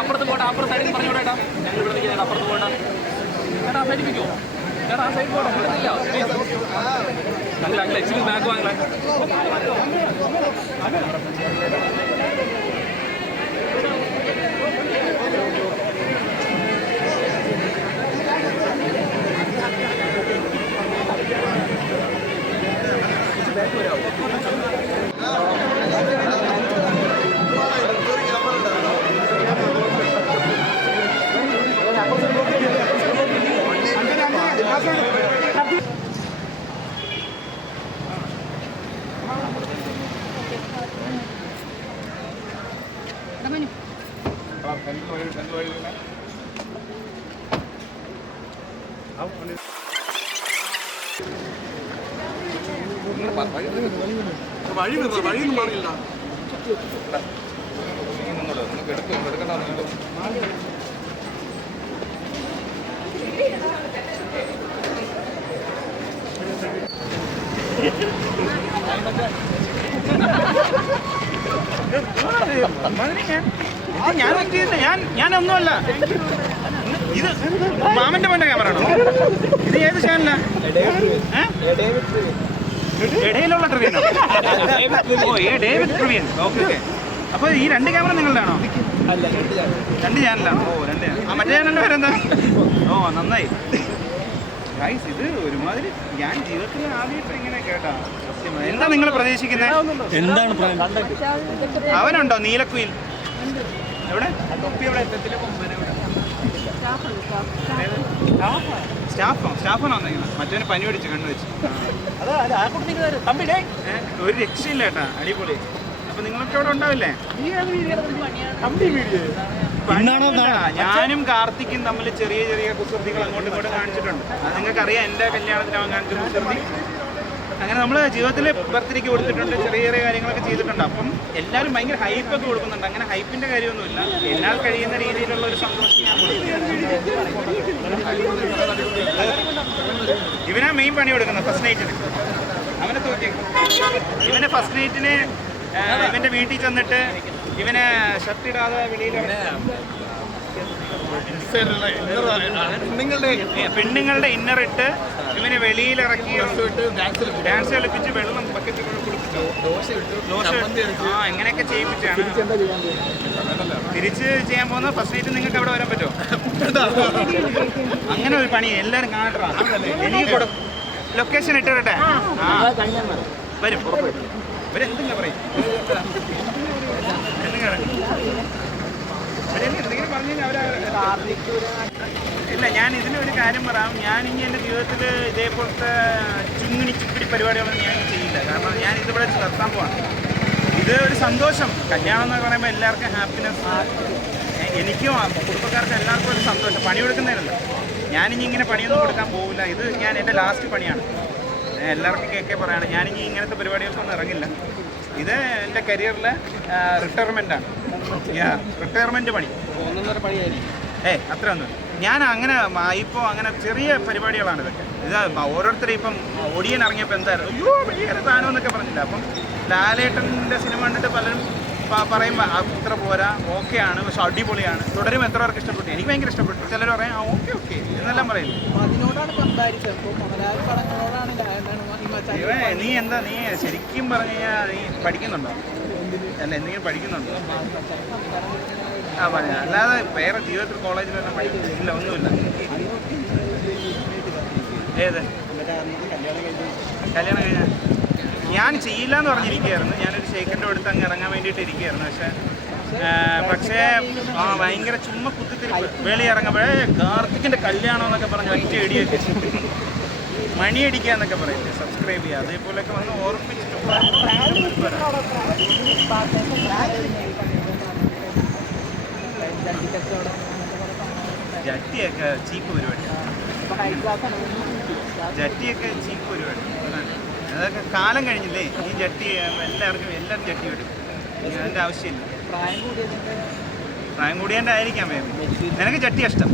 അപ്പുറത്ത് പോട്ടെ, അപ്പുറത്ത് സൈഡിൽ പറഞ്ഞോടേട്ടാ. ഞങ്ങൾ ഇവിടെ അപ്പുറത്ത് പോകണ്ട ചേട്ടാ, സൈഡിപ്പിക്കോ ചേട്ടാ, ആ സൈഡ് പോട്ടെ, കിട്ടുന്നില്ല. ഞങ്ങൾ അങ്ങനെ എക്സിലും ബാക്ക് വാങ്ങല. ബാക്ക് വരാമോ? വഴിയൊന്നും പാടില്ല. ഞാനൊന്നുമല്ല. ഇത് മാമന്റെ മോന്റെ ക്യാമറ ആണോ? ഇത് ഏത് ചാനലാ? ഇടയിലുള്ള ട്രിവിയനോ? ഓ, ഡേവിഡ് ട്രിവിയൻ. Okay okay. അപ്പൊ ഈ രണ്ട് ക്യാമറ നിങ്ങളുടെ ആണോ? രണ്ട് ചാനലാണ്. ഓ, രണ്ട്. ആ മറ്റേ ചാനലിന്റെ പേരെന്താ? ഓ, നന്നായി. ഗൈസ്, ഇത് ഒരുമാതിരി ഞാൻ ജീവിതത്തിൽ ആദ്യമായിട്ട് ഇങ്ങനെ കേട്ടാ. എന്താ നിങ്ങൾ പ്രതീക്ഷിക്കുന്നത്? എന്താണ് അവനുണ്ടോ നീലക്കുയിൽ? എവിടെ? സ്റ്റാഫാണോ വന്നിരിക്കുന്നത്? മറ്റവന് പനി പിടിച്ച് കണ്ണു വെച്ച്. ഒരു രക്ഷയില്ല കേട്ടാ, അടിപൊളി. അപ്പൊ നിങ്ങളൊക്കെ അവിടെ ഉണ്ടാവില്ലേ? ഞാനും കാർത്തിക്കും തമ്മിൽ ചെറിയ ചെറിയ കുസൃതികൾ അങ്ങോട്ടും ഇങ്ങോട്ടും കാണിച്ചിട്ടുണ്ട്. അത് നിങ്ങൾക്കറിയാം, എൻ്റെ കല്യാണത്തിന് അവൻ കാണിച്ച കുസൃതി. അങ്ങനെ നമ്മൾ ജീവിതത്തിൽ ബർത്ത്ഡേക്ക് കൊടുത്തിട്ടുണ്ട്, ചെറിയ ചെറിയ കാര്യങ്ങളൊക്കെ ചെയ്തിട്ടുണ്ട്. അപ്പം എല്ലാവരും ഭയങ്കര ഹൈപ്പൊക്കെ കൊടുക്കുന്നുണ്ട്. അങ്ങനെ ഹൈപ്പിൻ്റെ കാര്യമൊന്നുമില്ല. എന്നാൽ കഴിയുന്ന രീതിയിലുള്ള ഒരു സന്തോഷം ഞാൻ ഇവനാ മെയിൻ പണി കൊടുക്കുന്നത് ഫസ്റ്റ് നൈറ്റിന്. അവനെ തോറ്റിയേക്കും. ഇവനെ ഫസ്റ്റ് നൈറ്റിന് ഇവൻ്റെ വീട്ടിൽ ചെന്നിട്ട് ഇവനെ ഷർട്ട് ഇടാതെ വെളിയിൽ പെണ്ണുങ്ങളുടെ ഇന്നറിട്ട് ഇവനെ വെളിയിലിറക്കി ഡാൻസ് കളിപ്പിച്ച് വെള്ളം ബക്കറ്റിൽ കുളിപ്പിച്ചു, ദോശ എങ്ങനെയൊക്കെ ചെയ്യിപ്പിച്ചാണ്. തിരിച്ച് ചെയ്യാൻ പോകുന്നത് ഫസ്റ്റ് നൈറ്റ്. നിങ്ങൾക്ക് അവിടെ വരാൻ പറ്റുമോ? അങ്ങനെ ഒരു പണി എല്ലാവരും കാണട്ടാ. എനിക്ക് ലൊക്കേഷൻ ഇട്ടിരട്ടെ. ആ വരും, ഇവരെന്തെങ്കിലും പറയും. എന്തെങ്കിലും പറഞ്ഞു കഴിഞ്ഞാൽ ഇല്ല. ഞാൻ ഇതിനൊരു കാര്യം പറയാം. ഞാനിനി എൻ്റെ ജീവിതത്തിൽ ഇതേപോലത്തെ ചുങ്ങിടി പരിപാടികളൊന്നും ഞാൻ ചെയ്യില്ല. കാരണം ഞാൻ ഇതിവിടെ നിർത്താൻ പോവാണ്. ഇത് ഒരു സന്തോഷം. കല്യാണം എന്ന് പറയുമ്പോൾ എല്ലാവർക്കും ഹാപ്പിനെസ്. എനിക്കും കുടുംബക്കാർക്കും എല്ലാവർക്കും ഒരു സന്തോഷം. പണി കൊടുക്കുന്നതിനല്ല. ഞാനിനി ഇങ്ങനെ പണിയൊന്നും കൊടുക്കാൻ പോകില്ല. ഇത് ഞാൻ എൻ്റെ ലാസ്റ്റ് പണിയാണ്. എല്ലാവർക്കും കേൾക്കേ പറയാണ്, ഞാനിനി ഇങ്ങനത്തെ പരിപാടികൾക്കൊന്നും ഇറങ്ങില്ല. ഇത് എൻ്റെ കരിയറിലെ റിട്ടയർമെൻറ്റാണ്. റിട്ടയർമെൻറ്റ് പണി. 1.5 പണിയായിരിക്കും. അത്രയൊന്നും ഞാൻ അങ്ങനെ ഇപ്പോൾ അങ്ങനെ ചെറിയ പരിപാടികളാണ് ഇതൊക്കെ. ഇത് ഓരോരുത്തരും ഇപ്പം ഒടിയൻ ഇറങ്ങിയപ്പോൾ എന്തായിരുന്നു അയ്യോ വലിയ സാധനം എന്നൊക്കെ പറഞ്ഞില്ല. അപ്പം ലാലേട്ടൻ്റെ സിനിമ കണ്ടിട്ട് പലരും പറയുമ്പോൾ അത്ര പോരാ, ഓക്കെ ആണ്, പക്ഷെ അടിപൊളിയാണ്, തുടരും എത്ര പേർക്ക് ഇഷ്ടപ്പെട്ടു. എനിക്ക് ഭയങ്കര ഇഷ്ടപ്പെട്ടു. ചിലർ പറയാം ഓക്കെ ഓക്കെ എന്നെല്ലാം പറയുന്നു. നീ ശരിക്കും പറഞ്ഞു കഴിഞ്ഞാൽ നീ പഠിക്കുന്നുണ്ടോ? അല്ല എന്തെങ്കിലും പഠിക്കുന്നുണ്ടോ? പറഞ്ഞ അല്ലാതെ വേറെ ജീവിതത്തിൽ കോളേജിലെല്ലാം പഠിക്കുന്നില്ല, ഒന്നുമില്ല. ഏത് കല്യാണം കഴിഞ്ഞാൽ ഞാൻ ചെയ്യില്ല എന്ന് പറഞ്ഞിരിക്കുകയായിരുന്നു. ഞാനൊരു ഷേക്കിൻ്റെ അടുത്ത് അങ്ങ് ഇറങ്ങാൻ വേണ്ടിയിട്ട് ഇരിക്കുകയായിരുന്നു. പക്ഷേ ഭയങ്കര ചുമ്മാ കുത്തിത്തിരിപ്പ്. വെളി ഇറങ്ങുമ്പോഴേ കാർത്തിക്കിൻ്റെ കല്യാണം എന്നൊക്കെ പറഞ്ഞ് ഒറ്റ ഇടിയൊക്കെ മണിയടിക്കുക എന്നൊക്കെ പറയില്ലേ, സബ്സ്ക്രൈബ് ചെയ്യുക, അതേപോലെയൊക്കെ വന്ന് ഓർമ്മിച്ചിട്ട് ജട്ടിയൊക്കെ ചീപ്പ് പരിപാടിയാണ്. ജട്ടിയൊക്കെ ചീപ്പ് പരിപാടി. അതൊക്കെ കാലം കഴിഞ്ഞില്ലേ. ഈ ജട്ടി എല്ലാവരും ജട്ടി വിടും. അതിൻ്റെ ആവശ്യമില്ല. പ്രായം കൂടിയതിൻ്റെ ആയിരിക്കാം വേഗം. നിനക്ക് ജട്ടി ഇഷ്ടം?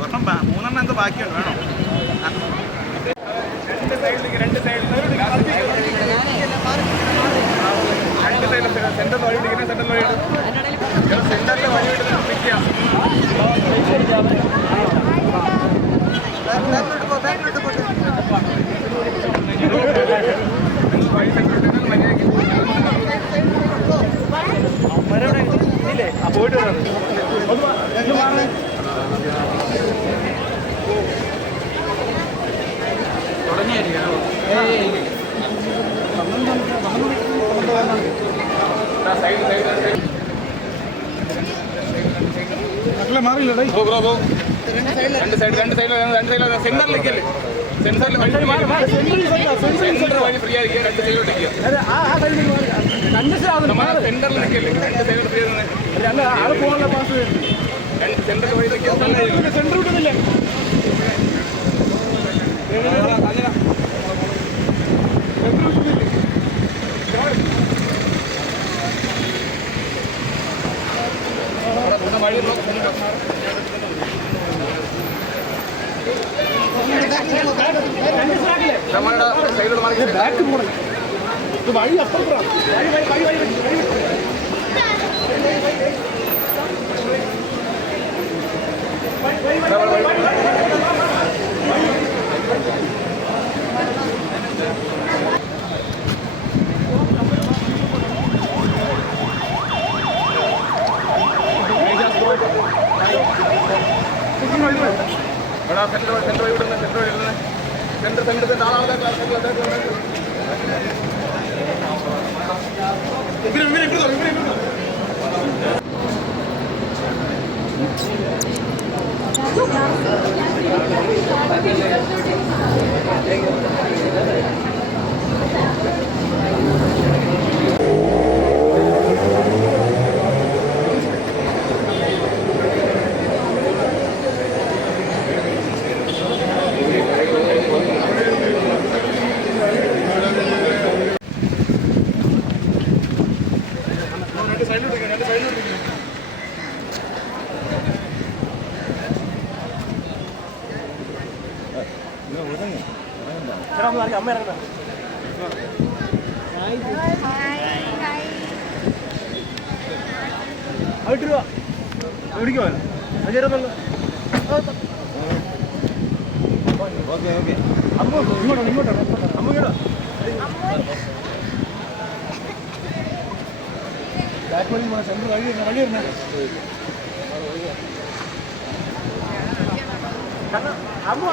ഒരെണ്ണം 3 എന്തോ ബാക്കിയുണ്ട്, വേണോ? രണ്ട് സൈഡിൽ സെൻറ്ററിൽ വഴി പിടിക്കുന്ന സെൻറ്ററിൽ വഴി വിടുന്ന വ്യത്യാസം. പോയിട്ട് മക്കളെ മാറിയില്ലേ? രണ്ട് സൈഡ് സെന്ററിലേക്കല്ലേ? സെന്ററിൽ വഴി ഫ്രീ ആയിരിക്കും. രണ്ട് സൈഡിലോട്ട് സെന്ററിൽ നിൽക്കല്ലേ? രണ്ട് സൈഡിൽ ഫ്രീ രണ്ട് സെന്ററിൽ വഴി സെന്റർ വിട്ടുന്നില്ല. വഴി അപ്പുറം അമ്മ ഇറങ്ങുക. അവിടെ രൂപ എവിടേക്ക് പോകാൻ അഞ്ചേരൊന്നുള്ളൂ. ഓക്കെ ഓക്കെ അമ്മ ഇങ്ങോട്ടാണ് അമ്മ ഇങ്ങോട്ടാ. ബാക്ക് വഴി സെൻറ്റർ വഴി വരുന്നേ അമ്മ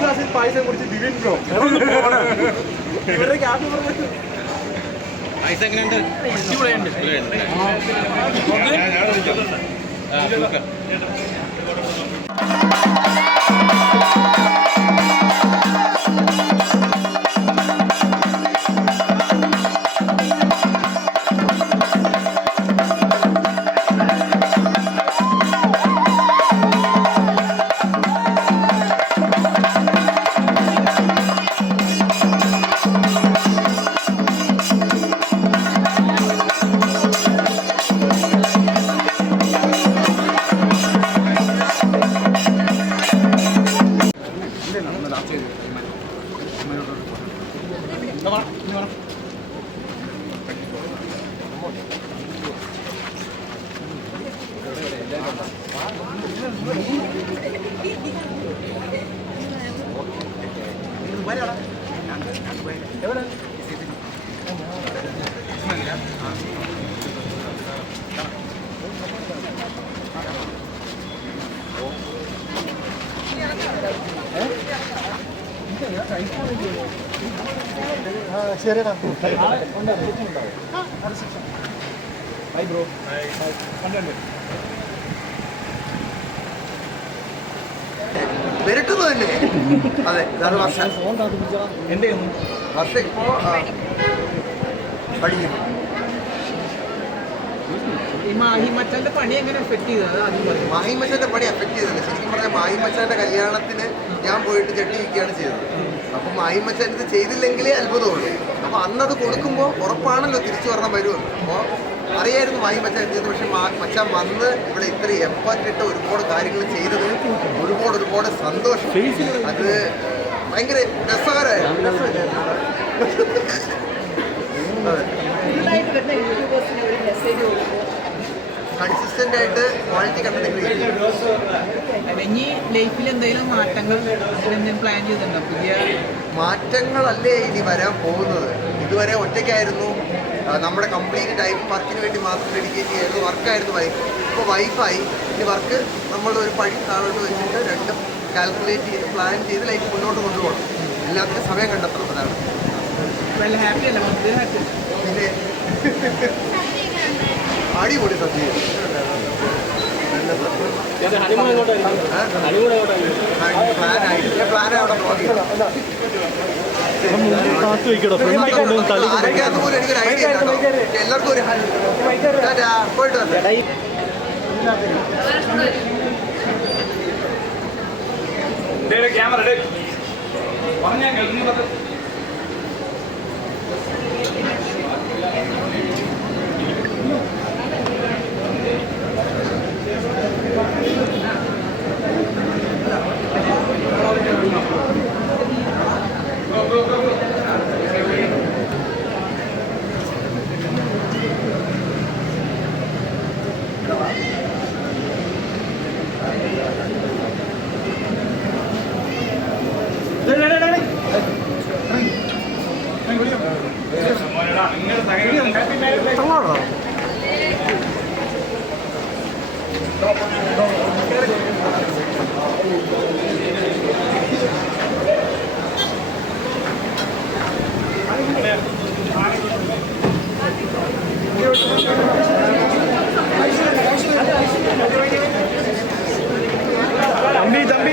ഗ്ലാസ്സിൽ പായസം കുടിച്ച് ദിവൻ ബ്രോ ഇവരുടെ ക്യാബ് പറഞ്ഞു പായസം എങ്ങനെയുണ്ട്? ശരിടാ ബ്രോ വരട്ടുന്നു തന്നെ. അതെ, ഇതാണ് വർഷ. എൻ്റെ വർഷ ഇപ്പോ പഠിക്കുന്നു. ഈ മാഹിമച്ചാന്റെ പണി എങ്ങനെ എഫക്ട് ചെയ്തത്? മാഹിമച്ചാന്റെ പണി എഫക്ട് ചെയ്തില്ല. ശരിക്കും പറഞ്ഞാൽ മാഹിമച്ചാന്റെ കല്യാണത്തിന് ഞാൻ പോയിട്ട് ചെട്ടി വയ്ക്കുകയാണ് ചെയ്തത്. അപ്പം മാഹിമച്ചാൻ ഇത് ചെയ്തില്ലെങ്കിലേ അത്ഭുതമുള്ളൂ. അപ്പോൾ അന്നത് കൊടുക്കുമ്പോൾ ഉറപ്പാണല്ലോ തിരിച്ചു പറഞ്ഞാൽ വരുമെന്ന്. അപ്പോൾ അറിയായിരുന്നു മാഹിമച്ചാൻ ചെയ്തത്. പക്ഷെ മച്ചാൻ വന്ന് ഇവിടെ ഇത്ര എഫർട്ടിട്ട് ഒരുപാട് കാര്യങ്ങൾ ചെയ്തത് ഒരുപാട് സന്തോഷം. അത് ഭയങ്കര രസകരമായിരുന്നു. കൺസിസ്റ്റന്റ് ആയിട്ട് ക്വാളിറ്റി കണ്ടന്റ് ക്രിയേറ്റ് ചെയ്യും. ഇനി ലൈഫിൽ എന്തെങ്കിലും മാറ്റങ്ങൾ എന്തെങ്കിലും പ്ലാൻ ചെയ്തിട്ടുണ്ടോ? പുതിയ മാറ്റങ്ങളല്ലേ ഇനി വരാൻ പോകുന്നത്. ഇതുവരെ ഒറ്റയ്ക്കായിരുന്നു, നമ്മുടെ കംപ്ലീറ്റ് ടൈം വർക്കിന് വേണ്ടി മാത്രം ഡെഡിക്കേറ്റ് ചെയ്യായിരുന്നു. വർക്കായിരുന്നു വൈഫ്. ഇപ്പോൾ വൈഫായി. ഇനി വർക്ക് നമ്മൾ ഒരു പഴി താഴോട്ട് വെച്ചിട്ട് രണ്ടും കാൽക്കുലേറ്റ് ചെയ്ത് പ്ലാൻ ചെയ്ത് ലൈഫ് മുന്നോട്ട് കൊണ്ടുപോകണം. എല്ലാത്തിനും സമയം കണ്ടെത്തണം. അതാണ് ഹാപ്പി അല്ല ഹാപ്പി. പിന്നെ അടിപൊളി സത്യം. പ്ലാൻ അവിടെ ആരൊക്കെ അതുപോലെ എനിക്കൊരു ഐഡിയ കേട്ടോ. എല്ലാവർക്കും ഒരു പോയിട്ട് വന്നേ. ക്യാമറ പറഞ്ഞാൽ കേൾക്കുന്നത്